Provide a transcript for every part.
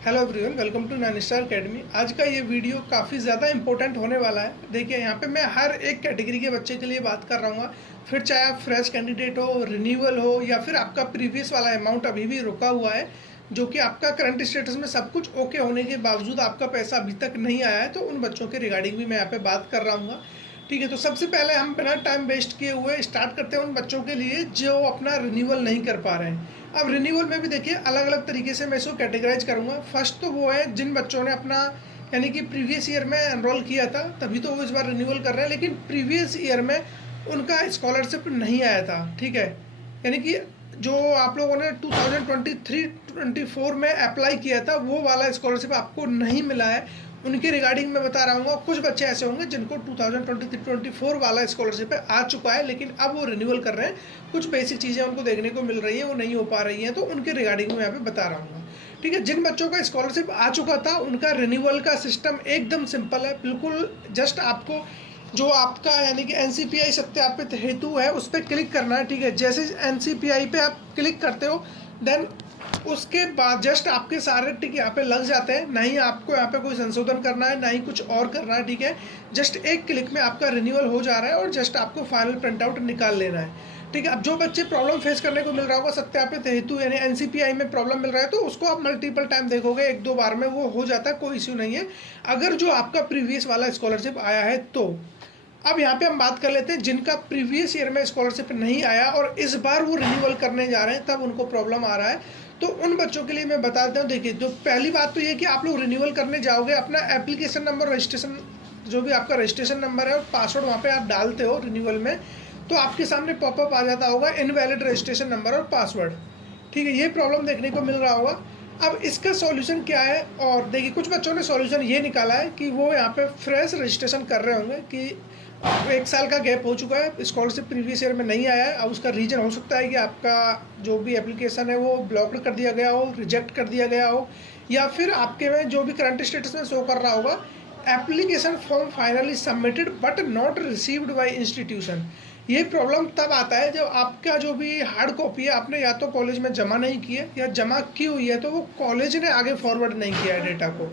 Hello everyone, welcome to nine star academy. आज का ये वीडियो काफ़ी ज़्यादा इंपॉर्टेंट होने वाला है। देखिए, यहाँ पे मैं हर एक कैटेगरी के बच्चे के लिए बात कर रहा हूँ। फिर चाहे आप फ्रेश कैंडिडेट हो, रिन्यूअल हो, या फिर आपका प्रीवियस वाला अमाउंट अभी भी रुका हुआ है, जो कि आपका करंट स्टेटस में सब कुछ ओके होने के बावजूद आपका पैसा अभी तक नहीं आया है, तो उन बच्चों के रिगार्डिंग भी मैं यहाँ पे बात कर रहा हूँ। ठीक है, तो सबसे पहले हम बिना टाइम वेस्ट किए हुए स्टार्ट करते हैं उन बच्चों के लिए जो अपना रिन्यूअल नहीं कर पा रहे हैं। अब रिन्यूअल में भी देखिए अलग अलग तरीके से मैं इसको कैटेगराइज करूँगा। फर्स्ट तो वो है जिन बच्चों ने अपना यानी कि प्रीवियस ईयर में एनरोल किया था, तभी तो वो इस बार रिन्यूअल कर रहे हैं, लेकिन प्रीवियस ईयर में उनका स्कॉलरशिप नहीं आया था। ठीक है, यानी कि जो आप लोगों ने 2023-24 में अप्लाई किया था वो वाला स्कॉलरशिप आपको नहीं मिला है। उनके रिगार्डिंग मैं बता रहा हूँ। कुछ बच्चे ऐसे होंगे जिनको 2023-24 वाला स्कॉलरशिप आ चुका है, लेकिन अब वो रिन्यूअल कर रहे हैं। कुछ बेसिक चीज़ें उनको देखने को मिल रही है, वो नहीं हो पा रही हैं, तो उनके रिगार्डिंग मैं यहाँ पे बता रहा हूँ। ठीक है, जिन बच्चों का स्कॉलरशिप आ चुका था उनका रिन्यूअल का सिस्टम एकदम सिंपल है। बिल्कुल जस्ट आपको जो आपका यानी कि NCPI सत्यापित हेतु है उस पर क्लिक करना है। ठीक है, जैसे NCPI पे आप क्लिक करते हो देन उसके बाद जस्ट आपके सारे टिक यहाँ पे लग जाते हैं। नहीं आपको यहाँ पे कोई संशोधन करना है, ना ही कुछ और करना है। ठीक है, जस्ट एक क्लिक में आपका रिन्यूअल हो जा रहा है और जस्ट आपको फाइनल प्रिंट आउट निकाल लेना है। ठीक है, अब जो बच्चे प्रॉब्लम फेस करने को मिल रहा होगा सत्यापित हेतु यानी NCPI में प्रॉब्लम मिल रहा है, तो उसको आप मल्टीपल टाइम देखोगे, एक दो बार में वो हो जाता है, कोई इश्यू नहीं है। अगर जो आपका प्रीवियस वाला स्कॉलरशिप आया है तो अब यहाँ पे हम बात कर लेते हैं जिनका प्रीवियस ईयर में स्कॉलरशिप नहीं आया और इस बार वो रिन्यूअल करने जा रहे हैं, तब उनको प्रॉब्लम आ रहा है। तो उन बच्चों के लिए मैं बता देता हूँ। देखिए, जो पहली बात तो ये कि आप लोग रिन्यूअल करने जाओगे, अपना एप्लीकेशन नंबर, रजिस्ट्रेशन जो भी आपका रजिस्ट्रेशन नंबर है और पासवर्ड वहाँ पे आप डालते हो रिन्यूअल में, तो आपके सामने पॉपअप आ जाता होगा इनवैलिड रजिस्ट्रेशन नंबर और पासवर्ड। ठीक है, ये प्रॉब्लम देखने को मिल रहा होगा। अब इसका सॉल्यूशन क्या है, और देखिए कुछ बच्चों ने सॉल्यूशन ये निकाला है कि वो यहाँ पे फ्रेश रजिस्ट्रेशन कर रहे होंगे कि 1 साल का गैप हो चुका है, स्कॉलरशिप प्रीवियस ईयर में नहीं आया है। अब उसका रीज़न हो सकता है कि आपका जो भी एप्लीकेशन है वो ब्लॉक्ड कर दिया गया हो, रिजेक्ट कर दिया गया हो, या फिर आपके में जो भी करंट स्टेटस में शो कर रहा होगा application form finally submitted but not received by institution. ये प्रॉब्लम तब आता है जब आपका जो भी हार्ड कॉपी है आपने या तो कॉलेज में जमा नहीं की है, या जमा की हुई है तो वो कॉलेज ने आगे फॉरवर्ड नहीं किया है डेटा को।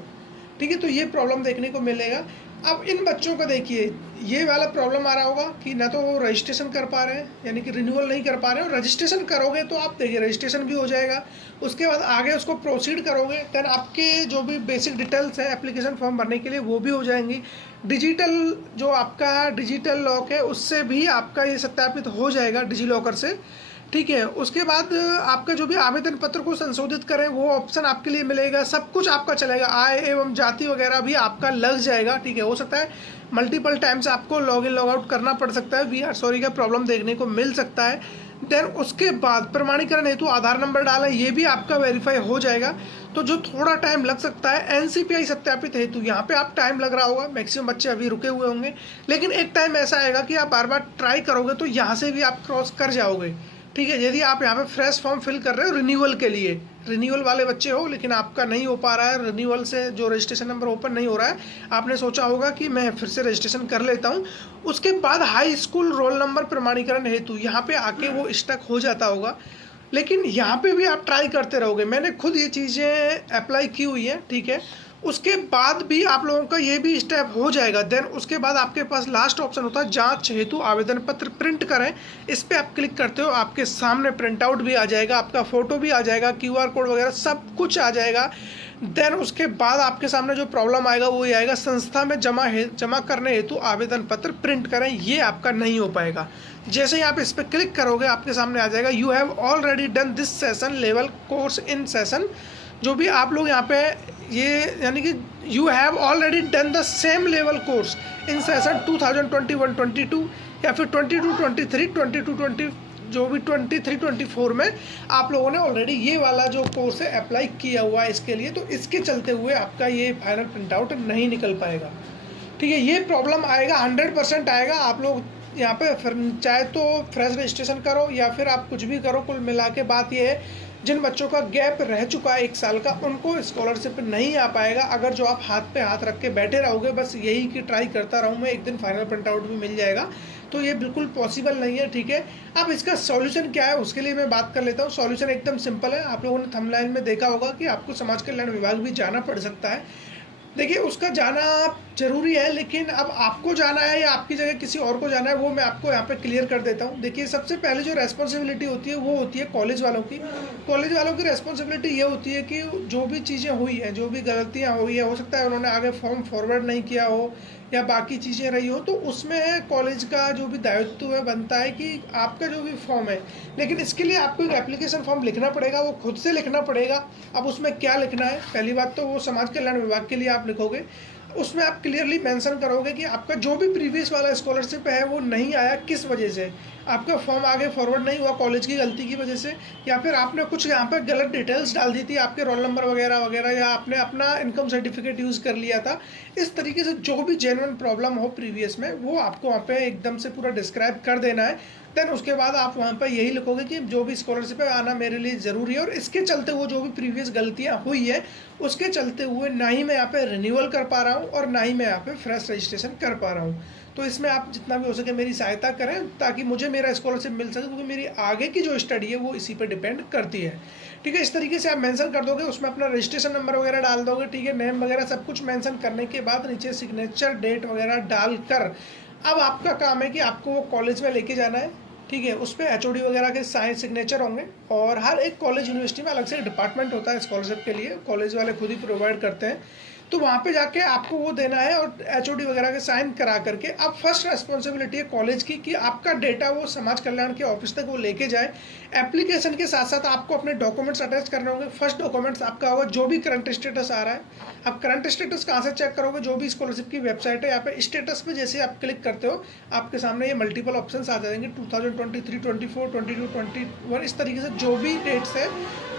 ठीक है, तो ये प्रॉब्लम देखने को मिलेगा। अब इन बच्चों को देखिए ये वाला प्रॉब्लम आ रहा होगा कि ना तो वो रजिस्ट्रेशन कर पा रहे हैं, यानी कि रिन्यूअल नहीं कर पा रहे हैं। और रजिस्ट्रेशन करोगे तो आप देखिए रजिस्ट्रेशन भी हो जाएगा, उसके बाद आगे उसको प्रोसीड करोगे देन आपके जो भी बेसिक डिटेल्स है एप्लीकेशन फॉर्म भरने के लिए वो भी हो जाएंगी। डिजिटल जो आपका डिजिटल लॉक है उससे भी आपका ये सत्यापित हो जाएगा, डिजी लॉकर से। ठीक है, उसके बाद आपका जो भी आवेदन पत्र को संशोधित करें वो ऑप्शन आपके लिए मिलेगा, सब कुछ आपका चलेगा, आय एवं जाति वगैरह भी आपका लग जाएगा। ठीक है, हो सकता है मल्टीपल टाइम्स आपको लॉग इन लॉग आउट करना पड़ सकता है, वी आर सॉरी का प्रॉब्लम देखने को मिल सकता है। देन उसके बाद प्रमाणीकरण हेतु आधार नंबर डालें, ये भी आपका वेरीफाई हो जाएगा। तो जो थोड़ा टाइम लग सकता है NCPI सत्यापित हेतु, यहाँ पे आप टाइम लग रहा होगा, मैक्सिमम बच्चे अभी रुके हुए होंगे, लेकिन एक टाइम ऐसा आएगा कि आप बार बार ट्राई करोगे तो यहाँ से भी आप क्रॉस कर जाओगे। ठीक है, यदि आप यहाँ पे फ्रेश फॉर्म फिल कर रहे हो रिन्यूअल के लिए, रिन्यूअल वाले बच्चे हो लेकिन आपका नहीं हो पा रहा है, रिन्यूअल से जो रजिस्ट्रेशन नंबर ओपन नहीं हो रहा है, आपने सोचा होगा कि मैं फिर से रजिस्ट्रेशन कर लेता हूँ। उसके बाद हाई स्कूल रोल नंबर प्रमाणीकरण हेतु यहाँ पे आके वो स्टक हो जाता होगा, लेकिन यहाँ पे भी आप ट्राई करते रहोगे। मैंने खुद ये चीज़ें अप्लाई की हुई हैं। ठीक है, उसके बाद भी आप लोगों का ये भी स्टेप हो जाएगा। देन उसके बाद आपके पास लास्ट ऑप्शन होता है जांच हेतु आवेदन पत्र प्रिंट करें, इस पर आप क्लिक करते हो, आपके सामने प्रिंट आउट भी आ जाएगा, आपका फ़ोटो भी आ जाएगा, QR कोड वगैरह सब कुछ आ जाएगा। देन उसके बाद आपके सामने जो प्रॉब्लम आएगा वो ये आएगा, संस्था में जमा करने हेतु आवेदन पत्र प्रिंट करें, ये आपका नहीं हो पाएगा। जैसे ही आप इस पर क्लिक करोगे आपके सामने आ जाएगा you have already done this session level course in session, जो भी आप लोग यहाँ पे ये यानी कि you have already done the same level course in session 2021-22 या फिर 22-23 22-20 जो भी 23-24 में आप लोगों ने ऑलरेडी ये वाला जो कोर्स है अप्लाई किया हुआ है इसके लिए, तो इसके चलते हुए आपका ये फाइनल प्रिंट आउट नहीं निकल पाएगा। ठीक है, ये प्रॉब्लम आएगा, 100% आएगा। आप लोग यहाँ पे फिर चाहे तो फ्रेश रजिस्ट्रेशन करो या फिर आप कुछ भी करो, कुल मिला के बात ये है जिन बच्चों का गैप रह चुका है 1 साल का, उनको स्कॉलरशिप नहीं आ पाएगा। अगर जो आप हाथ पे हाथ रख के बैठे रहोगे बस यही कि ट्राई करता रहूँ मैं, एक दिन फाइनल प्रिंट आउट भी मिल जाएगा, तो ये बिल्कुल पॉसिबल नहीं है, ठीक है। अब इसका सॉल्यूशन क्या है उसके लिए मैं बात कर लेता हूँ। सॉल्यूशन एकदम सिंपल है। आप लोगों ने थंबनेल में देखा होगा कि आपको समाज कल्याण विभाग भी जाना पड़ सकता है। देखिए, उसका जाना ज़रूरी है, लेकिन अब आपको जाना है या आपकी जगह किसी और को जाना है, वो मैं आपको यहाँ पे क्लियर कर देता हूँ। देखिए, सबसे पहले जो रेस्पॉन्सिबिलिटी होती है वो होती है कॉलेज वालों की। कॉलेज वालों की रेस्पॉन्सिबिलिटी ये होती है कि जो भी चीज़ें हुई हैं, जो भी गलतियाँ हुई है, हो सकता है उन्होंने आगे फॉर्म फॉरवर्ड नहीं किया हो या बाकी चीज़ें रही हो, तो उसमें कॉलेज का जो भी दायित्व है बनता है कि आपका जो भी फॉर्म है, लेकिन इसके लिए आपको एक एप्लीकेशन फॉर्म लिखना पड़ेगा, वो खुद से लिखना पड़ेगा। अब उसमें क्या लिखना है, पहली बात तो वो समाज कल्याण विभाग के लिए आप लिखोगे, उसमें आप क्लियरली मेंशन करोगे कि आपका जो भी प्रीवियस वाला स्कॉलरशिप है वो नहीं आया, किस वजह से आपका फॉर्म आगे फॉरवर्ड नहीं हुआ, कॉलेज की गलती की वजह से, या फिर आपने कुछ यहाँ पर गलत डिटेल्स डाल दी थी, आपके रोल नंबर वगैरह वगैरह, या आपने अपना इनकम सर्टिफिकेट यूज़ कर लिया था। इस तरीके से जो भी जेन्युइन प्रॉब्लम हो प्रीवियस में, वो आपको वहाँ पे एकदम से पूरा डिस्क्राइब कर देना है। देन उसके बाद आप वहाँ पर यही लिखोगे कि जो भी स्कॉलरशिप है आना मेरे लिए ज़रूरी है, और इसके चलते वो जो भी प्रीवियस गलतियाँ हुई है उसके चलते हुए ना ही मैं यहाँ पे रिन्यूअल कर पा रहा हूँ और ना ही मैं यहाँ पे फ्रेश रजिस्ट्रेशन कर पा रहा हूँ। तो इसमें आप जितना भी हो सके मेरी सहायता करें ताकि मुझे मेरा स्कॉलरशिप मिल सके, क्योंकि मेरी आगे की जो स्टडी है वो इसी पे डिपेंड करती है, ठीक है। इस तरीके से आप मेंशन कर दोगे, उसमें अपना रजिस्ट्रेशन नंबर वगैरह डाल दोगे, ठीक है, नेम वगैरह सब कुछ मेंशन करने के बाद नीचे सिग्नेचर डेट वगैरह डालकर अब आपका काम है कि आपको वो कॉलेज में लेके जाना है, ठीक है। उस पर एचओडी वगैरह के साइन सिग्नेचर होंगे, और हर एक कॉलेज यूनिवर्सिटी में अलग से एक डिपार्टमेंट होता है स्कॉलरशिप के लिए, कॉलेज वाले खुद ही प्रोवाइड करते हैं। तो वहाँ पे जाके आपको वो देना है और एचओडी वगैरह के साइन करा करके अब फर्स्ट रेस्पॉन्सिबिलिटी है कॉलेज की कि आपका डेटा वो समाज कल्याण के ऑफिस तक वो लेके जाए। एप्लीकेशन के साथ साथ आपको अपने डॉक्यूमेंट्स अटैच करने होंगे। फर्स्ट डॉक्यूमेंट्स आपका होगा जो भी करंट स्टेटस आ रहा है। आप करंट स्टेटस कहाँ से चेक करोगे, जो भी स्कॉलरशिप की वेबसाइट है, यहाँ पे स्टेटस पे जैसे आप क्लिक करते हो आपके सामने ये मल्टीपल ऑप्शंस आ जाएंगे, 2023, 24, 22, 21, इस तरीके से जो भी डेट्स है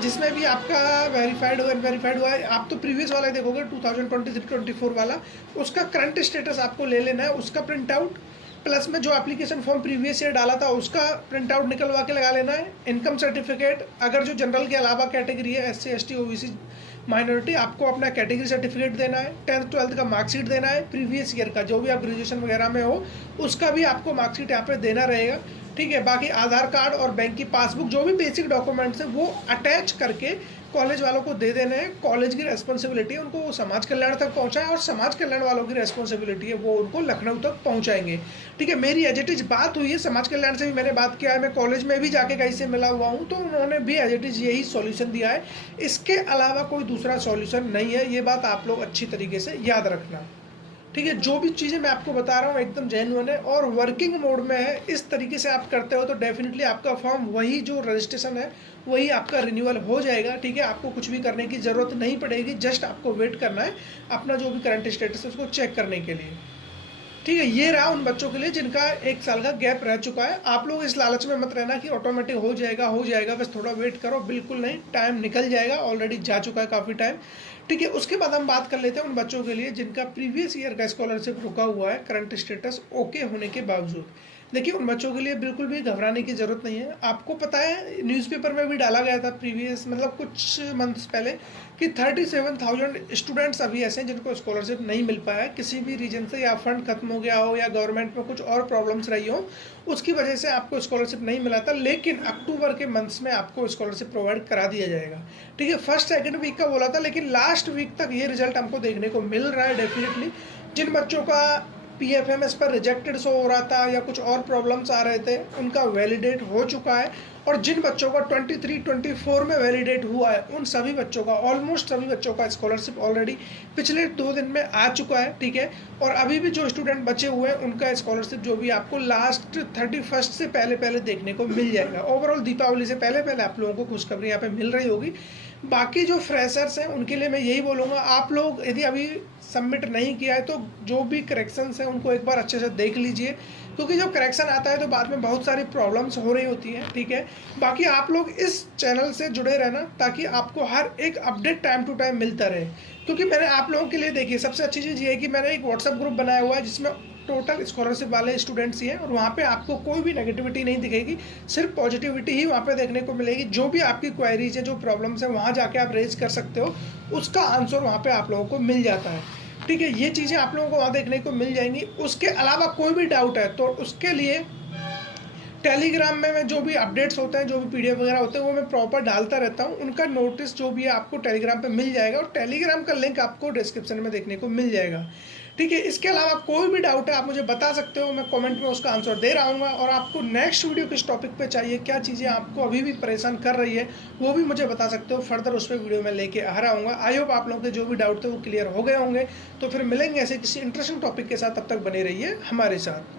जिसमें भी आपका वेरीफाइड हुआ अनवेरीफाइड हुआ है, आप तो प्रीवियस वाला देखोगे 2023-24 वाला, उसका करंट स्टेटस आपको ले लेना है, उसका प्रिंट आउट प्लस में जो एप्लीकेशन फॉर्म प्रीवियस ईयर डाला था उसका प्रिंट आउट निकलवा के लगा लेना है। इनकम सर्टिफिकेट, अगर जो जनरल के अलावा कैटेगरी है SC ST OBC माइनॉरिटी, आपको अपना कैटेगरी सर्टिफिकेट देना है। 10th 12th का मार्कशीट देना है, प्रीवियस ईयर का जो भी आप ग्रेजुएशन वगैरह में हो उसका भी आपको मार्कशीट यहाँ पे देना रहेगा, ठीक है। बाकी आधार कार्ड और बैंक की पासबुक, जो भी बेसिक डॉक्यूमेंट्स है वो अटैच करके कॉलेज वालों को दे देने हैं। कॉलेज की रेस्पॉन्सिबिलिटी है उनको वो समाज कल्याण तक पहुंचाएं, और समाज कल्याण वालों की रेस्पॉन्सिबिलिटी है वो उनको लखनऊ तक पहुंचाएंगे, ठीक है। मेरी एज इट इज बात हुई है, समाज कल्याण से भी मैंने बात किया है, मैं कॉलेज में भी जाके कहीं से मिला हुआ हूँ, तो उन्होंने भी एज इट इज यही सॉल्यूशन दिया है। इसके अलावा कोई दूसरा सॉल्यूशन नहीं है, ये बात आप लोग अच्छी तरीके से याद रखना, ठीक है। जो भी चीज़ें मैं आपको बता रहा हूँ एकदम जेन्युइन है और वर्किंग मोड में है। इस तरीके से आप करते हो तो डेफिनेटली आपका फॉर्म वही जो रजिस्ट्रेशन है वही आपका रिन्यूअल हो जाएगा, ठीक है। आपको कुछ भी करने की ज़रूरत नहीं पड़ेगी, जस्ट आपको वेट करना है अपना जो भी करंट स्टेटस है उसको चेक करने के लिए, ठीक है। ये रहा उन बच्चों के लिए जिनका 1 साल का गैप रह चुका है। आप लोग इस लालच में मत रहना कि ऑटोमेटिक हो जाएगा, बस थोड़ा वेट करो, बिल्कुल नहीं, टाइम निकल जाएगा, ऑलरेडी जा चुका है काफ़ी टाइम, ठीक है। उसके बाद हम बात कर लेते हैं उन बच्चों के लिए जिनका प्रीवियस ईयर का स्कॉलरशिप रुका हुआ है करंट स्टेटस ओके होने के बावजूद। देखिए, उन बच्चों के लिए बिल्कुल भी घबराने की ज़रूरत नहीं है। आपको पता है न्यूज़पेपर में भी डाला गया था प्रीवियस मतलब कुछ मंथ्स पहले कि 37,000 स्टूडेंट्स अभी ऐसे हैं जिनको स्कॉलरशिप नहीं मिल पाया है किसी भी रीजन से, या फंड खत्म हो गया हो या गवर्नमेंट में कुछ और प्रॉब्लम्स रही हो, उसकी वजह से आपको स्कॉलरशिप नहीं मिला था। लेकिन अक्टूबर के मंथ्स में आपको स्कॉलरशिप प्रोवाइड करा दिया जाएगा, ठीक है। फर्स्ट सेकंड वीक का बोला था, लेकिन लास्ट वीक तक ये रिजल्ट हमको देखने को मिल रहा है डेफिनेटली। जिन बच्चों का PFMS पर रिजेक्टेड शो हो रहा था या कुछ और प्रॉब्लम्स आ रहे थे उनका वैलिडेट हो चुका है, और जिन बच्चों का 23-24 में वैलिडेट हुआ है उन सभी बच्चों का, ऑलमोस्ट सभी बच्चों का स्कॉलरशिप ऑलरेडी पिछले 2 दिन में आ चुका है, ठीक है। और अभी भी जो स्टूडेंट बचे हुए हैं उनका स्कॉलरशिप जो भी आपको लास्ट 31 से पहले देखने को मिल जाएगा। ओवरऑल दीपावली से पहले आप लोगों को खुशखबरी यहाँ पे मिल रही होगी। बाकी जो फ्रेशर्स हैं उनके लिए मैं यही बोलूँगा, आप लोग यदि अभी सबमिट नहीं किया है तो जो भी करेक्शंस हैं उनको एक बार अच्छे से देख लीजिए, क्योंकि जब करेक्शन आता है तो बाद में बहुत सारी प्रॉब्लम्स हो रही होती हैं, ठीक है। बाकी आप लोग इस चैनल से जुड़े रहना ताकि आपको हर एक अपडेट टाइम टू टाइम मिलता रहे, क्योंकि मैंने आप लोगों के लिए देखिए सबसे अच्छी चीज़ ये है कि मैंने एक व्हाट्सएप ग्रुप बनाया हुआ है जिसमें टोटल स्कॉलरशिप वाले स्टूडेंट्स ही हैं और वहाँ पे आपको कोई भी नेगेटिविटी नहीं दिखेगी, सिर्फ पॉजिटिविटी ही वहाँ पे देखने को मिलेगी। जो भी आपकी क्वेरीज है, जो प्रॉब्लम्स है, वहाँ जाके आप रेज कर सकते हो, उसका आंसर वहाँ पे आप लोगों को मिल जाता है। ठीक है, ये चीज़ें आप लोगों को वहाँ देखने को मिल जाएंगी। उसके अलावा कोई भी डाउट है तो उसके लिए टेलीग्राम में मैं जो भी अपडेट्स होते हैं, जो भी पीडीएफ वगैरह होते हैं, वो मैं प्रॉपर डालता रहता हूँ। उनका नोटिस जो भी है आपको टेलीग्राम पे मिल जाएगा और टेलीग्राम का लिंक आपको डिस्क्रिप्शन में देखने को मिल जाएगा। ठीक है, इसके अलावा कोई भी डाउट है आप मुझे बता सकते हो, मैं कमेंट में उसका आंसर दे रहा हूँ। और आपको नेक्स्ट वीडियो किस टॉपिक पे चाहिए, क्या चीज़ें आपको अभी भी परेशान कर रही है, वो भी मुझे बता सकते हो। फर्दर उस पर वीडियो में लेके आ रहा हूँ। आई होप आप लोगों के जो भी डाउट थे वो क्लियर हो गए होंगे। तो फिर मिलेंगे ऐसे किसी इंटरेस्टिंग टॉपिक के साथ, तब तक बने रहिए हमारे साथ।